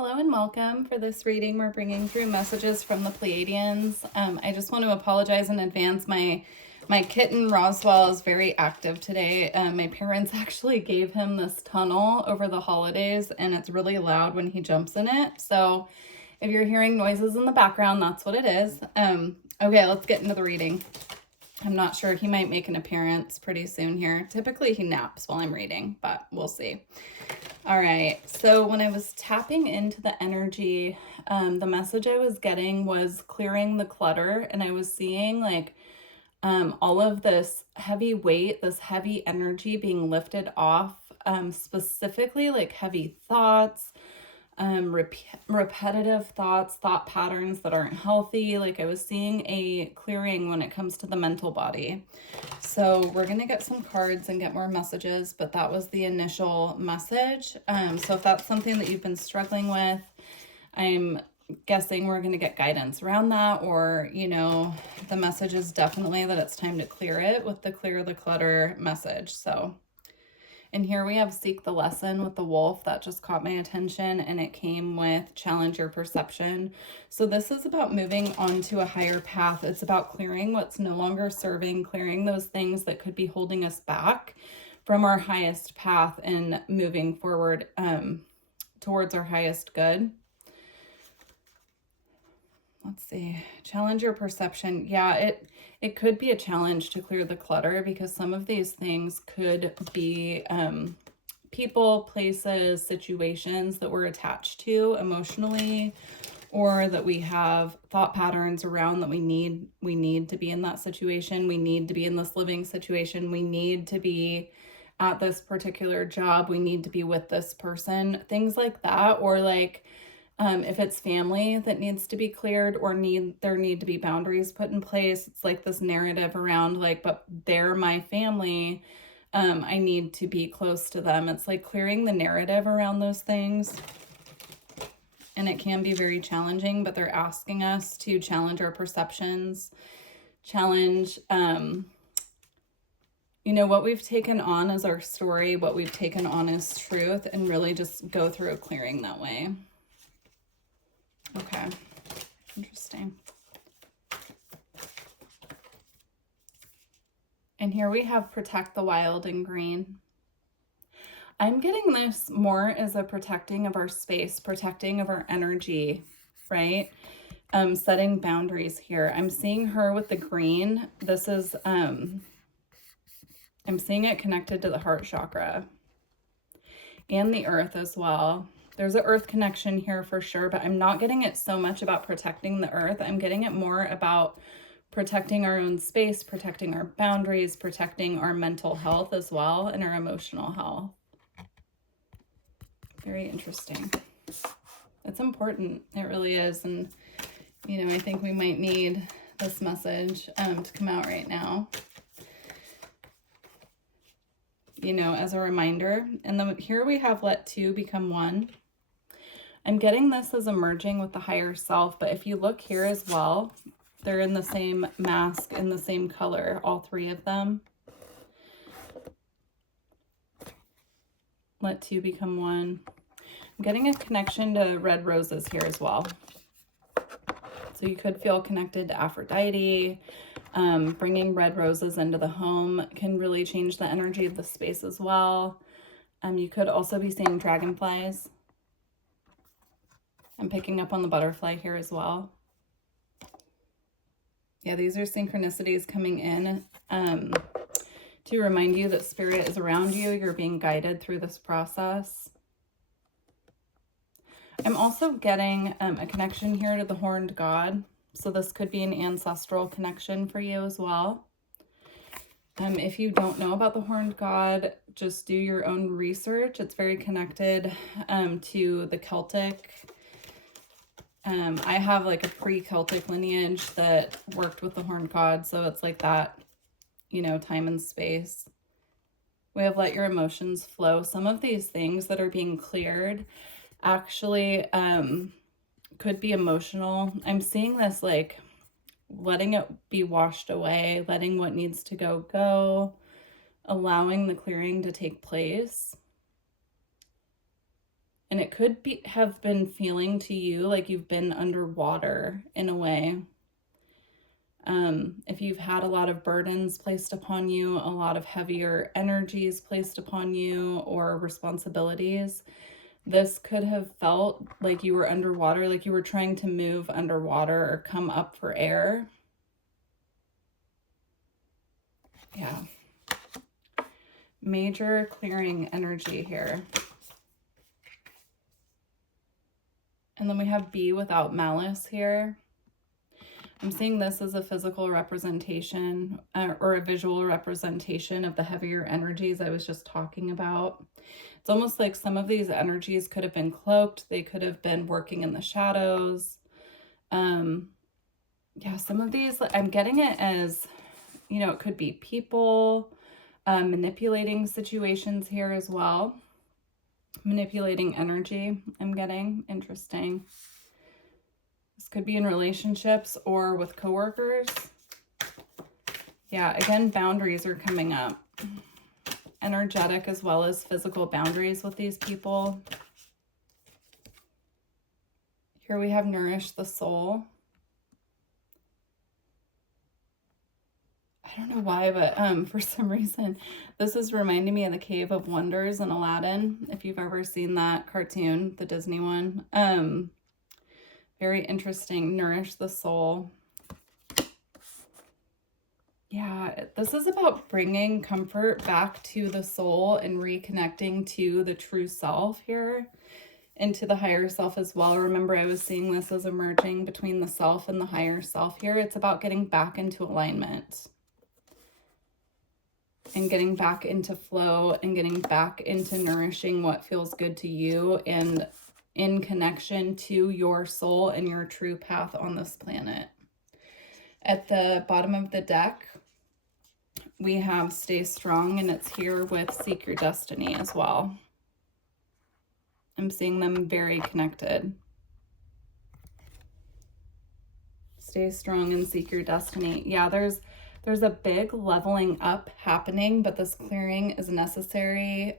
Hello and welcome. For this reading, we're bringing through messages from the Pleiadians. I just want to apologize in advance. My kitten Roswell is very active today. My parents actually gave him this tunnel over the holidays, and it's really loud when he jumps in it. So if you're hearing noises in the background, that's what it is. Okay, let's get into the reading. I'm not sure. He might make an appearance pretty soon here. Typically he naps while I'm reading, but we'll see. All right, so when I was tapping into the energy, the message I was getting was clearing the clutter, and I was seeing like all of this heavy weight, this heavy energy being lifted off, specifically like heavy thoughts, repetitive thoughts, thought patterns that aren't healthy. Like I was seeing a clearing when it comes to the mental body. So we're going to get some cards and get more messages, but that was the initial message. So if that's something that you've been struggling with, I'm guessing we're going to get guidance around that, or, you know, the message is definitely that it's time to clear it with the clear the clutter message. So, and here we have Seek the Lesson with the wolf. That just caught my attention, and it came with Challenge Your Perception. So this is about moving on to a higher path. It's about clearing what's no longer serving, clearing those things that could be holding us back from our highest path and moving forward towards our highest good. Let's see. Challenge your perception. Yeah, it could be a challenge to clear the clutter, because some of these things could be people, places, situations that we're attached to emotionally, or that we have thought patterns around that we need to be in that situation. We need to be in this living situation. We need to be at this particular job. We need to be with this person. Things like that, or like if it's family that needs to be cleared, or there need to be boundaries put in place. It's like this narrative around like, but they're my family. I need to be close to them. It's like clearing the narrative around those things. And it can be very challenging, but they're asking us to challenge our perceptions, challenge, you know, what we've taken on as our story, what we've taken on as truth, and really just go through a clearing that way. Okay, interesting. And here we have Protect the Wild in green. I'm getting this more as a protecting of our space, protecting of our energy, right? Setting boundaries here. I'm seeing her with the green. This is, I'm seeing it connected to the heart chakra and the earth as well. There's an earth connection here for sure, but I'm not getting it so much about protecting the earth. I'm getting it more about protecting our own space, protecting our boundaries, protecting our mental health as well, and our emotional health. Very interesting. It's important. It really is. And, you know, I think we might need this message to come out right now, you know, as a reminder. And then here we have Let Two Become One. I'm getting this as emerging with the higher self, but if you look here as well, they're in the same mask, in the same color, all three of them. Let two become one. I'm getting a connection to red roses here as well. So you could feel connected to Aphrodite. Bringing red roses into the home can really change the energy of the space as well. You could also be seeing dragonflies. I'm picking up on the butterfly here as well. Yeah, these are synchronicities coming in to remind you that spirit is around you. You're being guided through this process. I'm also getting a connection here to the horned god. So this could be an ancestral connection for you as well. If you don't know about the horned god, just do your own research. It's very connected to the Celtic. I have like a pre-Celtic lineage that worked with the horned god, so it's like that, you know, time and space. We have Let Your Emotions Flow. Some of these things that are being cleared actually could be emotional. I'm seeing this like letting it be washed away, letting what needs to go, allowing the clearing to take place. And it could have been feeling to you like you've been underwater in a way. If you've had a lot of burdens placed upon you, a lot of heavier energies placed upon you, or responsibilities, this could have felt like you were underwater, like you were trying to move underwater or come up for air. Yeah. Major clearing energy here. And then we have be without malice here. I'm seeing this as a physical representation or a visual representation of the heavier energies I was just talking about. It's almost like some of these energies could have been cloaked. They could have been working in the shadows. Yeah, some of these, I'm getting it as, you know, it could be people manipulating situations here as well. Manipulating energy, I'm getting. Interesting. This could be in relationships or with coworkers. Yeah, again, boundaries are coming up. Energetic as well as physical boundaries with these people. Here we have nourish the soul. I don't know why, but for some reason, this is reminding me of the Cave of Wonders in Aladdin. If you've ever seen that cartoon, the Disney one. Very interesting. Nourish the soul. Yeah, this is about bringing comfort back to the soul and reconnecting to the true self here, and to the higher self as well. Remember, I was seeing this as emerging between the self and the higher self here. It's about getting back into alignment and getting back into flow and getting back into nourishing what feels good to you and in connection to your soul and your true path on this planet. At the bottom of the deck, we have stay strong, and it's here with seek your destiny as well. I'm seeing them very connected. Stay strong and seek your destiny. Yeah, there's a big leveling up happening, but this clearing is necessary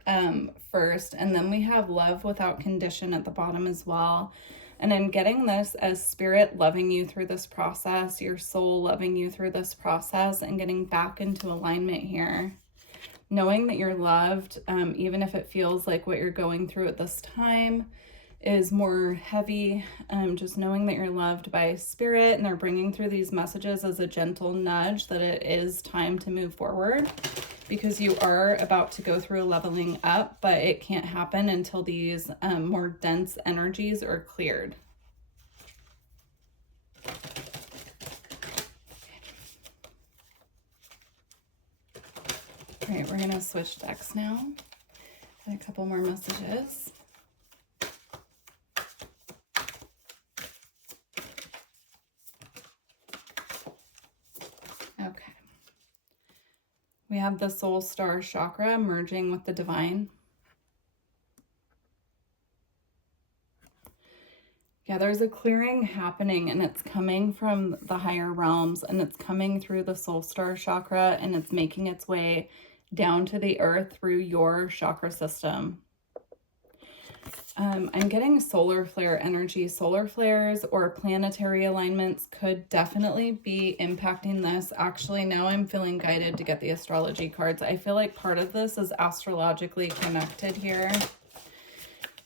first. And then we have love without condition at the bottom as well. And I'm getting this as spirit loving you through this process, your soul loving you through this process, and getting back into alignment here. Knowing that you're loved, even if it feels like what you're going through at this time is more heavy, just knowing that you're loved by spirit, and they're bringing through these messages as a gentle nudge that it is time to move forward, because you are about to go through a leveling up, but it can't happen until these more dense energies are cleared. All right, we're going to switch decks now. Got a couple more messages. Okay. We have the soul star chakra merging with the divine. Yeah, there's a clearing happening, and it's coming from the higher realms, and it's coming through the soul star chakra, and it's making its way down to the earth through your chakra system. I'm getting solar flare energy. Solar flares or planetary alignments could definitely be impacting this. Actually, now I'm feeling guided to get the astrology cards. I feel like part of this is astrologically connected here.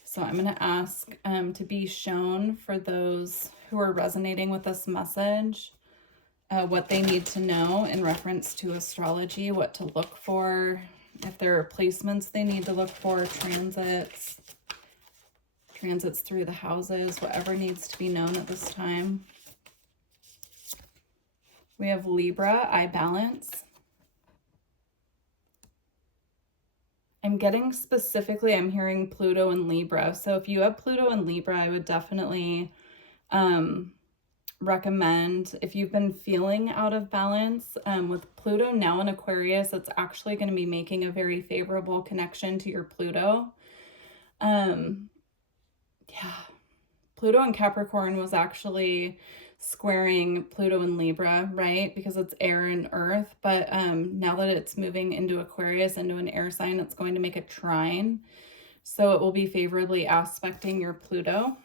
So I'm going to ask to be shown for those who are resonating with this message, what they need to know in reference to astrology, what to look for, if there are placements they need to look for, transits through the houses, whatever needs to be known at this time. We have Libra, I balance. I'm getting specifically, I'm hearing Pluto and Libra. So if you have Pluto and Libra, I would definitely recommend, if you've been feeling out of balance with Pluto now in Aquarius, it's actually going to be making a very favorable connection to your Pluto. Yeah, Pluto and Capricorn was actually squaring Pluto and Libra, right? Because it's air and earth. But now that it's moving into Aquarius, into an air sign, it's going to make a trine So it will be favorably aspecting your Pluto.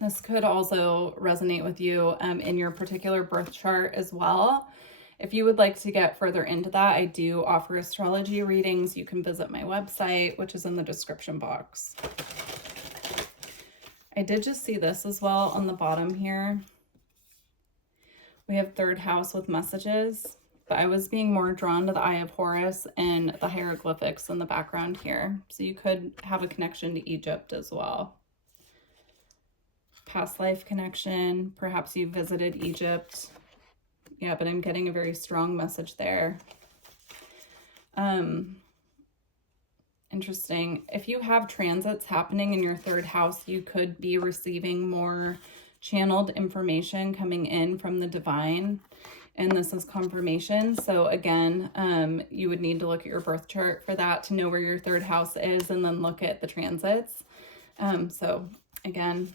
This could also resonate with you in your particular birth chart as well. If you would like to get further into that, I do offer astrology readings. You can visit my website, which is in the description box. I did just see this as well on the bottom here. We have third house with messages, but I was being more drawn to the Eye of Horus and the hieroglyphics in the background here. So you could have a connection to Egypt as well. Past life connection, perhaps you visited Egypt. Yeah, but I'm getting a very strong message there. Interesting. If you have transits happening in your third house, you could be receiving more channeled information coming in from the divine. And this is confirmation. So again, you would need to look at your birth chart for that to know where your third house is, and then look at the transits. So again,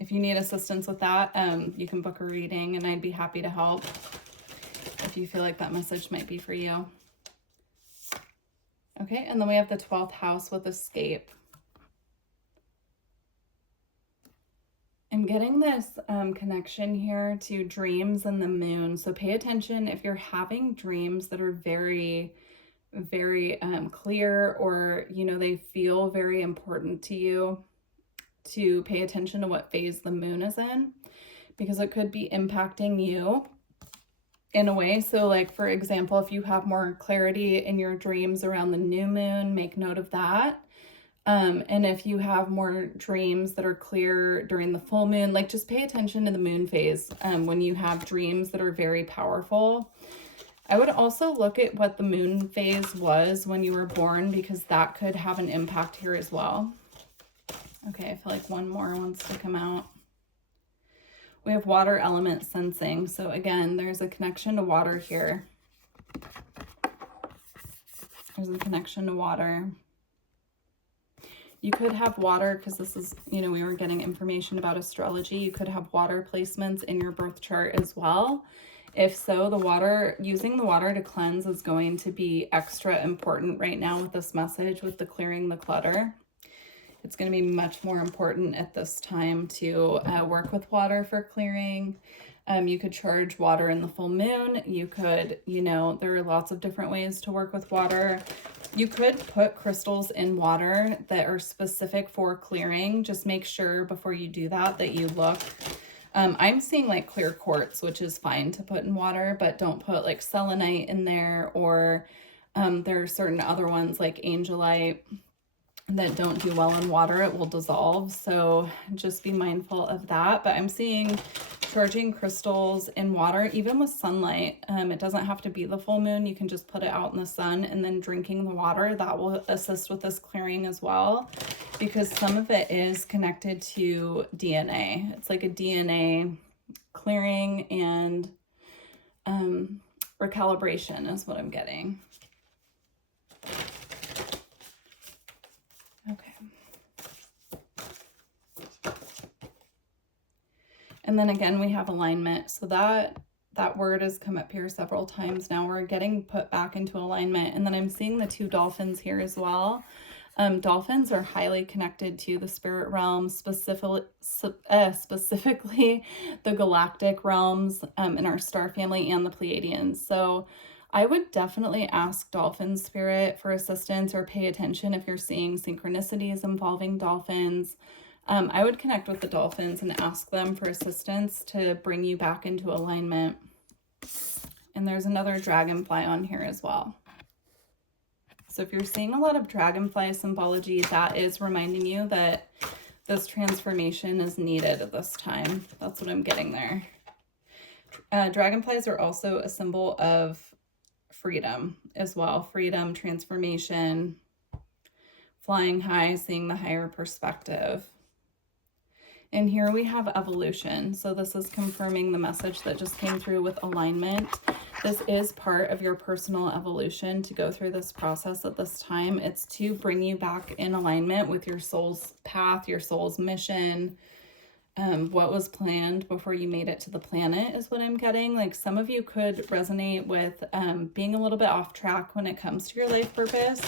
if you need assistance with that, you can book a reading and I'd be happy to help if you feel like that message might be for you. Okay, and then we have the 12th house with escape. I'm getting this connection here to dreams and the moon. So pay attention if you're having dreams that are very, very clear, or, you know, they feel very important to you, to pay attention to what phase the moon is in, because it could be impacting you in a way. So like, for example, if you have more clarity in your dreams around the new moon, make note of that. And if you have more dreams that are clear during the full moon, like just pay attention to the moon phase when you have dreams that are very powerful. I would also look at what the moon phase was when you were born, because that could have an impact here as well. Okay, I feel like one more wants to come out. We have water element sensing. So again, there's a connection to water here. There's a connection to water. You could have water, because this is, you know, we were getting information about astrology. You could have water placements in your birth chart as well. If so, the water, using the water to cleanse is going to be extra important right now with this message, with the clearing the clutter. It's going to be much more important at this time to work with water for clearing. You could charge water in the full moon. You could, you know, there are lots of different ways to work with water. You could put crystals in water that are specific for clearing. Just make sure before you do that that you look. I'm seeing like clear quartz, which is fine to put in water, but don't put like selenite in there, or there are certain other ones like angelite that don't do well in water. It will dissolve, so just be mindful of that. But I'm seeing charging crystals in water, even with sunlight. It doesn't have to be the full moon. You can just put it out in the sun and then drinking the water. That will assist with this clearing as well, because some of it is connected to DNA. It's like a DNA clearing and recalibration is what I'm getting. Okay. And then again, we have alignment. So that word has come up here several times now. We're getting put back into alignment. And then I'm seeing the two dolphins here as well. Dolphins are highly connected to the spirit realm, specifically the galactic realms in our star family and the Pleiadians. So I would definitely ask dolphin spirit for assistance, or pay attention if you're seeing synchronicities involving dolphins. I would connect with the dolphins and ask them for assistance to bring you back into alignment. And there's another dragonfly on here as well. So if you're seeing a lot of dragonfly symbology, that is reminding you that this transformation is needed at this time. That's what I'm getting there. Dragonflies are also a symbol of freedom as well. Freedom, transformation, flying high, seeing the higher perspective. And here we have evolution. So this is confirming the message that just came through with alignment. This is part of your personal evolution to go through this process at this time. It's to bring you back in alignment with your soul's path, your soul's mission, what was planned before you made it to the planet is what I'm getting. Like some of you could resonate with being a little bit off track when it comes to your life purpose,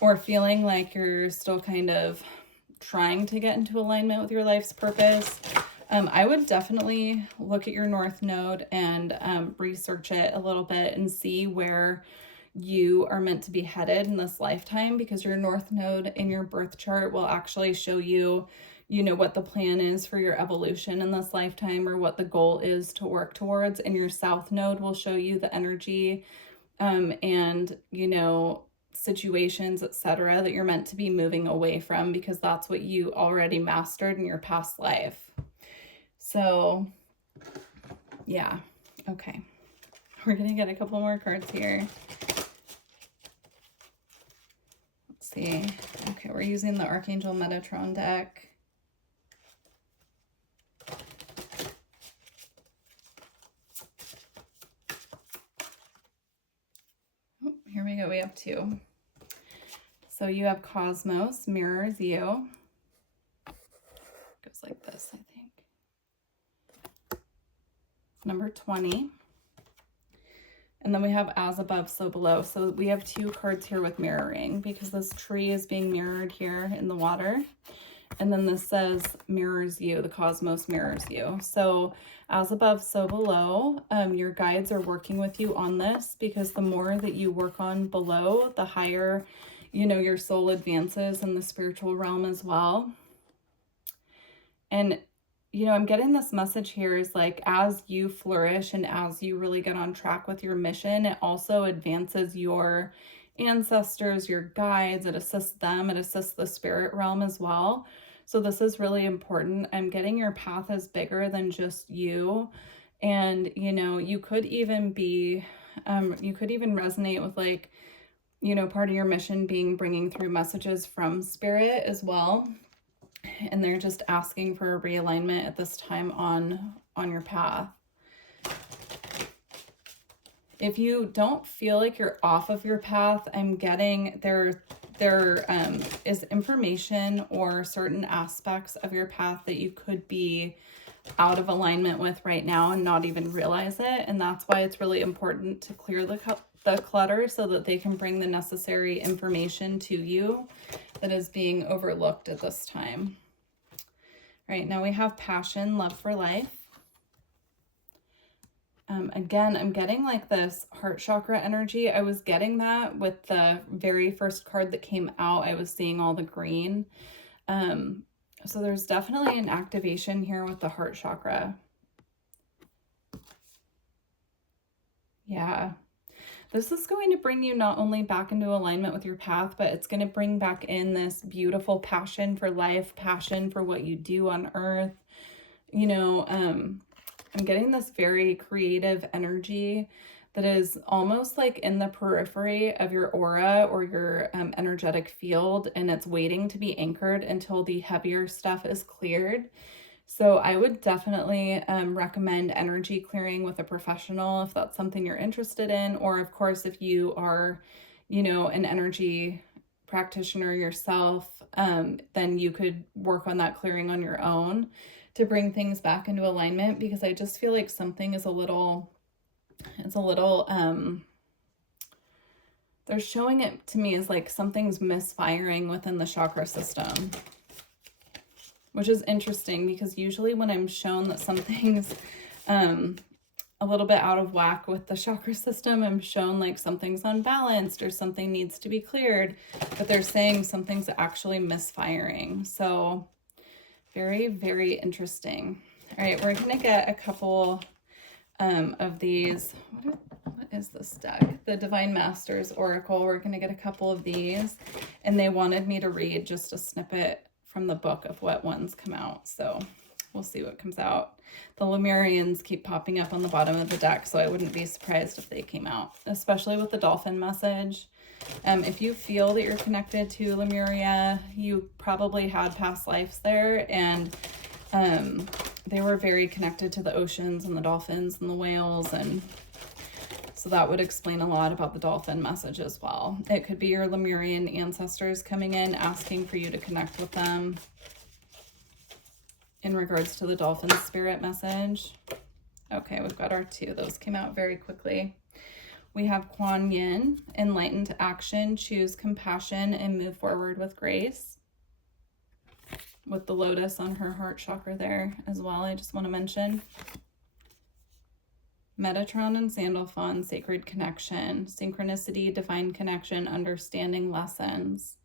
or feeling like you're still kind of trying to get into alignment with your life's purpose. I would definitely look at your North Node and research it a little bit and see where you are meant to be headed in this lifetime, because your North Node in your birth chart will actually show you, you know, what the plan is for your evolution in this lifetime, or what the goal is to work towards. And your South Node will show you the energy and, you know, situations, etc., that you're meant to be moving away from, because that's what you already mastered in your past life. So yeah, okay, we're gonna get a couple more cards here. Let's see. Okay, we're using the Archangel Metatron deck. Oh, here we go, we have two. So you have Cosmos mirrors you. Goes like this, I think. Number 20. And then we have as above, so below. So we have two cards here with mirroring, because this tree is being mirrored here in the water. And then this says mirrors you, the cosmos mirrors you. So as above, so below, your guides are working with you on this, because the more that you work on below, the higher, you know, your soul advances in the spiritual realm as well. And, you know, I'm getting this message here is like, as you flourish and as you really get on track with your mission, it also advances your ancestors, your guides, it assists them, it assists the spirit realm as well. So this is really important. I'm getting your path is bigger than just you. And, you know, you could even be, you could even resonate with, like, you know, part of your mission being bringing through messages from spirit as well. And they're just asking for a realignment at this time on your path. If you don't feel like you're off of your path, I'm getting there is information or certain aspects of your path that you could be out of alignment with right now and not even realize it. And that's why it's really important to clear the clutter, so that they can bring the necessary information to you that is being overlooked at this time. All right, now we have passion, love for life. Again, I'm getting like this heart chakra energy. I was getting that with the very first card that came out. I was seeing all the green. So there's definitely an activation here with the heart chakra. Yeah. This is going to bring you not only back into alignment with your path, but it's going to bring back in this beautiful passion for life, passion for what you do on earth. You know, I'm getting this very creative energy that is almost like in the periphery of your aura or your energetic field, and it's waiting to be anchored until the heavier stuff is cleared. So I would definitely recommend energy clearing with a professional if that's something you're interested in. Or of course, if you are, you know, an energy practitioner yourself, then you could work on that clearing on your own to bring things back into alignment, because I just feel like something is they're showing it to me as like something's misfiring within the chakra system. Which is interesting, because usually when I'm shown that something's a little bit out of whack with the chakra system, I'm shown like something's unbalanced or something needs to be cleared, but they're saying something's actually misfiring. So very, very interesting. All right, we're going to get a couple of these. What is this deck? The Divine Masters Oracle. We're going to get a couple of these, and they wanted me to read just a snippet from the book of what ones come out. So we'll see what comes out. The Lemurians keep popping up on the bottom of the deck, so I wouldn't be surprised if they came out, especially with the dolphin message. If you feel that you're connected to Lemuria, you probably had past lives there, and they were very connected to the oceans and the dolphins and the whales, and so that would explain a lot about the dolphin message as well. It could be your Lemurian ancestors coming in, asking for you to connect with them. in regards to the dolphin spirit message. Okay, we've got our 2. Those came out very quickly. We have Kuan Yin, enlightened action, choose compassion, and move forward with grace. With the lotus on her heart chakra there as well, I just want to mention. Metatron and Sandalphon, sacred connection, synchronicity, divine connection, understanding lessons.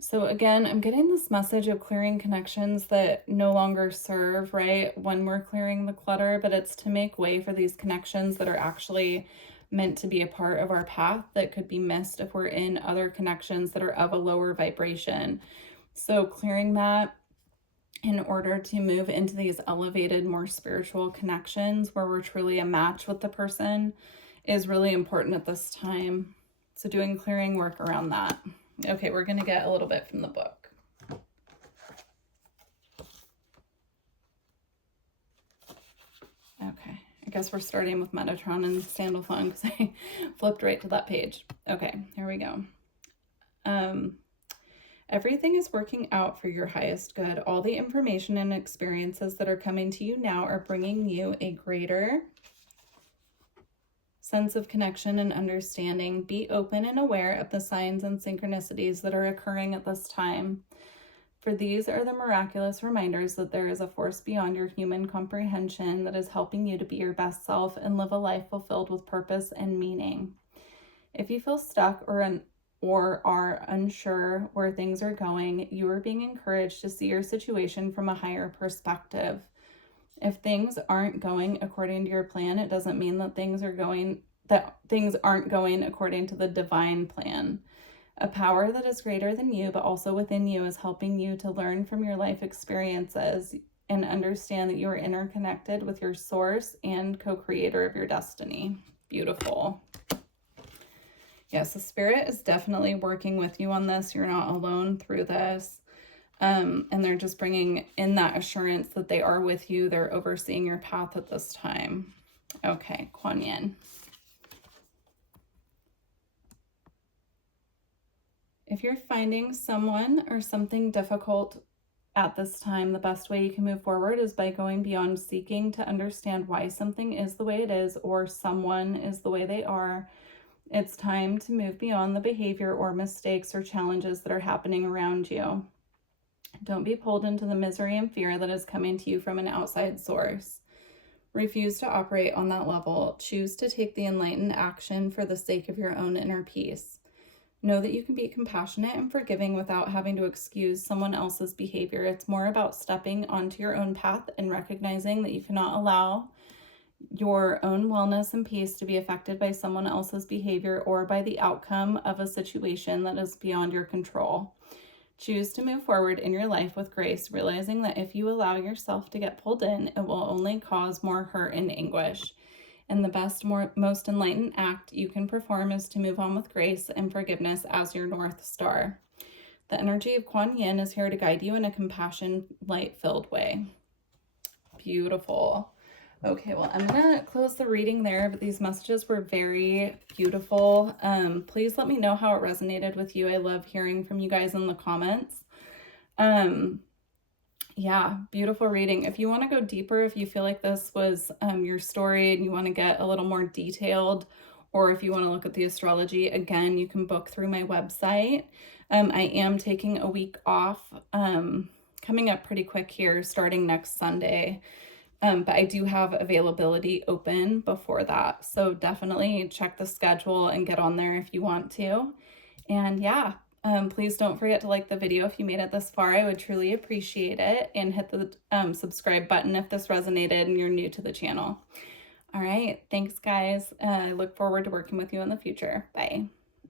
So again, I'm getting this message of clearing connections that no longer serve, right, when we're clearing the clutter, but it's to make way for these connections that are actually meant to be a part of our path that could be missed if we're in other connections that are of a lower vibration. So clearing that in order to move into these elevated, more spiritual connections where we're truly a match with the person is really important at this time. So doing clearing work around that. Okay, we're going to get a little bit from the book. Okay, I guess we're starting with Metatron and Sandalphon because I flipped right to that page. Okay, here we go. Everything is working out for your highest good. All the information and experiences that are coming to you now are bringing you a greater sense of connection and understanding. Be open and aware of the signs and synchronicities that are occurring at this time. For these are the miraculous reminders that there is a force beyond your human comprehension that is helping you to be your best self and live a life fulfilled with purpose and meaning. If you feel stuck or are unsure where things are going, you are being encouraged to see your situation from a higher perspective. If things aren't going according to your plan, it doesn't mean that things aren't going according to the divine plan. A power that is greater than you, but also within you, is helping you to learn from your life experiences and understand that you are interconnected with your source and co-creator of your destiny. Beautiful. Yes, the spirit is definitely working with you on this. You're not alone through this. And they're just bringing in that assurance that they are with you. They're overseeing your path at this time. Okay, Kuan Yin. If you're finding someone or something difficult at this time, the best way you can move forward is by going beyond seeking to understand why something is the way it is or someone is the way they are. It's time to move beyond the behavior or mistakes or challenges that are happening around you. Don't be pulled into the misery and fear that is coming to you from an outside source. Refuse to operate on that level. Choose to take the enlightened action for the sake of your own inner peace. Know that you can be compassionate and forgiving without having to excuse someone else's behavior. It's more about stepping onto your own path and recognizing that you cannot allow your own wellness and peace to be affected by someone else's behavior or by the outcome of a situation that is beyond your control. Choose to move forward in your life with grace, realizing that if you allow yourself to get pulled in, it will only cause more hurt and anguish. And the best, most enlightened act you can perform is to move on with grace and forgiveness as your North Star. The energy of Kuan Yin is here to guide you in a compassion, light-filled way. Beautiful. Okay, well, I'm going to close the reading there, but these messages were very beautiful. Please let me know how it resonated with you. I love hearing from you guys in the comments. Yeah, beautiful reading. If you want to go deeper, if you feel like this was your story and you want to get a little more detailed, or if you want to look at the astrology, again, you can book through my website. I am taking a week off, coming up pretty quick here, starting next Sunday. But I do have availability open before that. So definitely check the schedule and get on there if you want to. And yeah, please don't forget to like the video if you made it this far. I would truly appreciate it. And hit the subscribe button if this resonated and you're new to the channel. All right. Thanks, guys. I look forward to working with you in the future. Bye.